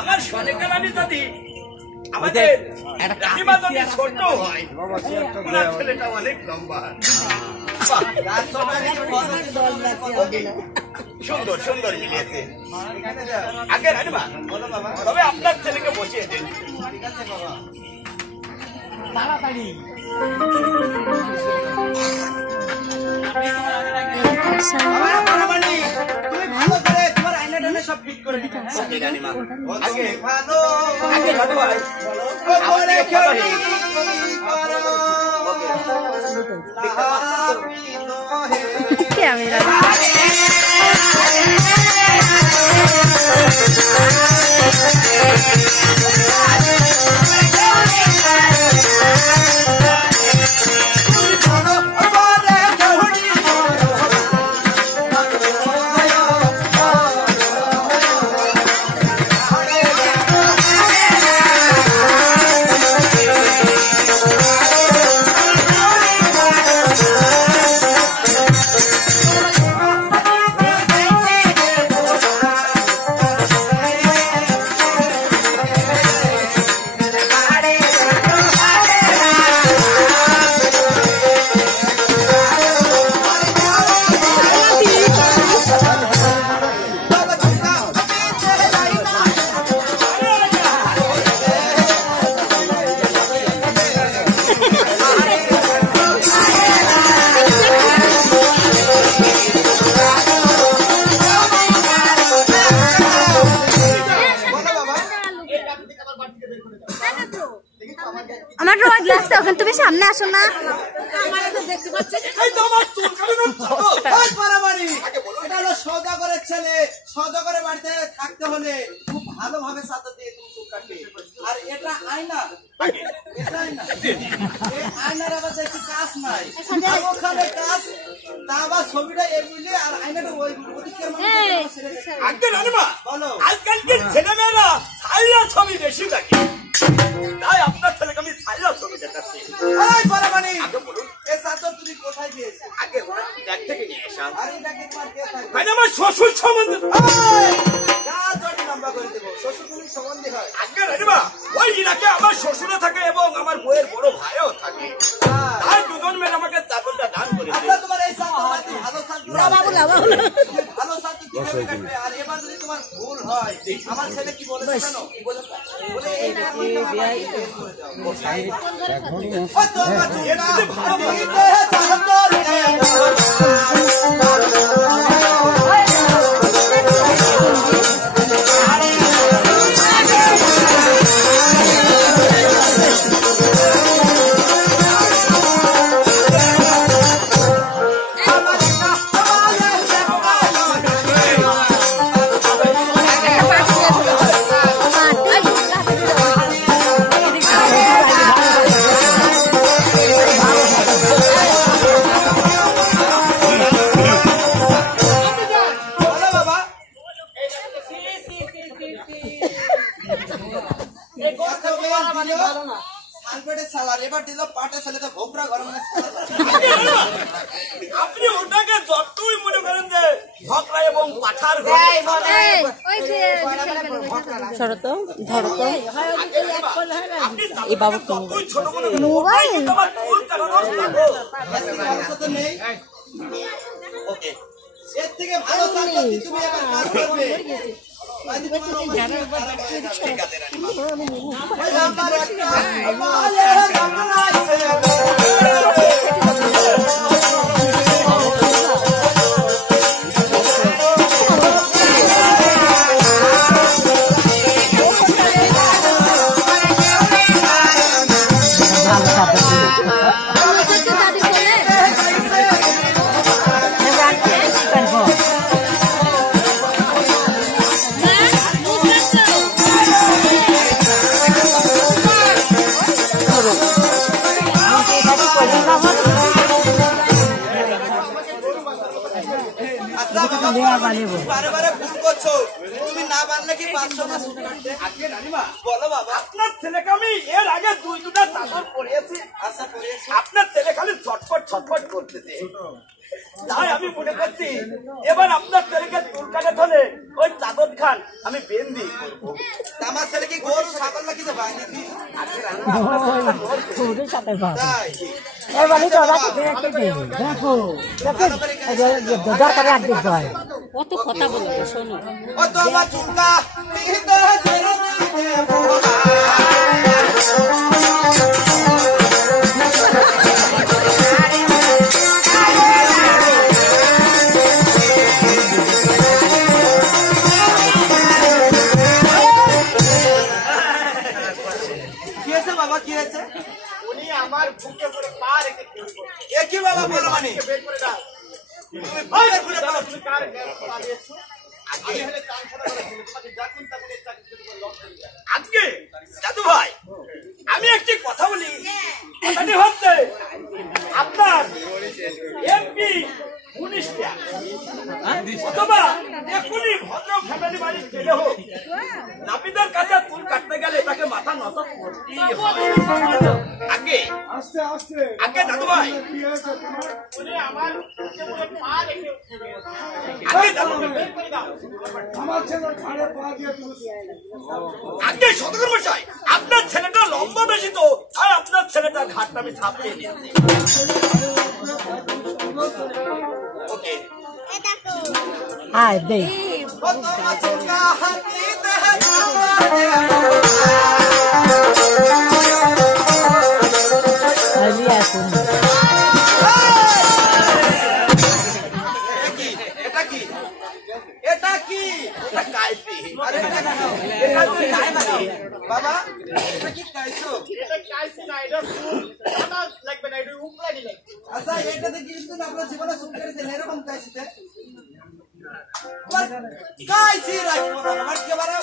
আমার সনেকালানি যদি আমাদের রানীমা যদি ছোট হয় ছেলেটা অনেক লম্বা সুন্দর সুন্দর মিলিয়েছে। আগে রানীমা তবে আপনার ছেলেকে বসিয়ে দিন। তাড়াতাড়ি সব ঠিক করে দিতে রানীমা। আগে ভালো আগে ভালো ভাই তুমি সামনে আসো না। সওদাগরের ছেলে, সওদাগরের বাড়িতে থাকতে হলে খুব ভালোভাবে চাদর দিয়ে তুমি চুল কাটবে। আর এটা আয়না, এটা আয়না, এই আয়নার আবার দেখি কাজ নাই, ওখানে কাজ তা আবার ছবিটা এগুলি আর আয়নাটা ওই ওদিকের বলো। আজকালকার ছেলেমেয়েরা ছাইয়া ছবি বেশি দেখে, তাই আপনার ছেলেকে আমি ছাইয়া ছবি দেখাচ্ছি। আগে বলুন এই চাদর তুমি কোথায় পেয়েছো? আগে ব্যাগ থেকে নিয়ে এসেছিলাম। আর এটাকে তোমার কে থাকে? মানে আমার শ্বশুর সম্বন্ধে লম্বা করে দেবো। শ্বশুর তুমি সম্বন্ধে হয় আগে রানীমা, ওই ইলাকে আমার শ্বশুরও থাকে এবং আমার বইয়ের বড় ভাইও থাকে, তাই দুজন মিলে আমাকে চাদরটা দান করে। আচ্ছা তোমার এই চাদর ভালো চাদর ভালো চাদর কিভাবে কাটবে? আর এবার যদি তোমার ভুল হয় আমার ছেলে কি বলে জানো? বলে এই আপনি ওটাকে যতই মনে করেন যে ভকরা এবং পাঠার এই বাবু এর থেকে ভালো তুমি এবার কাজ করবে। আচ্ছা বাবা, বারে বারে ভুল করছো। তুমি না বানলে কি পারছো না চুল কাটতে? আগে রানীমা, বলো বাবা। আপনার ছেলেকে আমি এর আগে 2-2টা চাদর পরিয়েছি। আচ্ছা পড়িয়েছি। আপনার ছেলে খালি ছটফট ছটফট করতেছে, তাই আমি মনে করছি এবার আপনার ছেলেকে চুল কাটাতে হলে ওই চাদর খান আমি বেন্দি করবো। তা আমার ছেলে কি গরু ছাগল নাকি যে ভাই নাকি? আগে রানীমা, তাই? কত কথা বলবে শোনো। ও তো আমার চুলটা দিতে ছেড়ে দিতে কি হয়েছে বাবা, কি হয়েছে? উনি আমার বুকে করে পা রেখে খেলবো। এ কি বাবা বলো মানে? বের করে দাও। তুমি ভয় করে দাও। তুমি কার পা দিয়েছো? আমি হলে কান সাদা করে ছেলে, তোমাকে যখন তখন এই চাকরি করে লক করে দাও। আজকে দাদু ভাই, আমি একটি কথা বলি। কথাটি হচ্ছে আপনার এমপি 19টা অথবা এখনই ভদ্র ফ্যামিলি বাড়ি গেলে হোক, নাপিতের কাছে চুল কাটতে গেলে তাকে মাথা নত করতেই হবে। আগে আগে দাদু ভাই, উনি আমার বুকে করে পা রেখে আগে দাদু ভাই, বের করে দাও। আগে সদর মশাই, আপনার ছেলেটা লম্বা বেশি তো, আর আপনার ছেলেটা ঘাটটা আমি ছাপিয়ে নিয়েছি। ওকে আয় দেখ ও তো আমার চুলটা দিতে এটা কি? এটা কি? এটা কাইছি। আরে এটা কি? এটা তুই কাই মানে? বাবা এটা কি খাইছো? এটা কাইছি না, এটা ফুল সাদা লাগবে না, এটা উপলানি লাগবে। আচ্ছা এটাতে কি শুনে আপনার জীবনে সুখ করেছেন এরকম খাইছিতে? খাইছি রাখবো না আমার কি বারে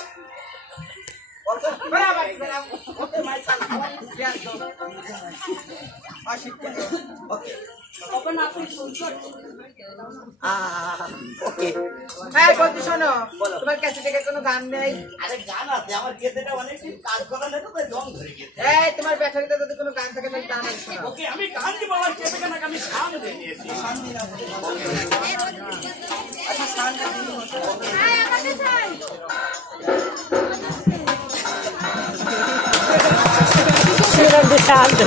ওকে মাই সান ওকে ওকে। হ্যাঁ বলছি শোনো, তোমার কাছে থেকে কোনো গান নেই? আরে গান আছে, আমার গেটেটা অনেকদিন কাজ করা নেই তো, তাই জং ধরে গেছে। এই তোমার ব্যাটারিতে যদি কোনো গান থাকে তাহলে গান আছে শোনাও। ওকে, আমি গান দিব, আমার কেটে কেন আমি শান দিয়ে দিয়েছি। শান্তি না আচ্ছা শান্তি শান্ত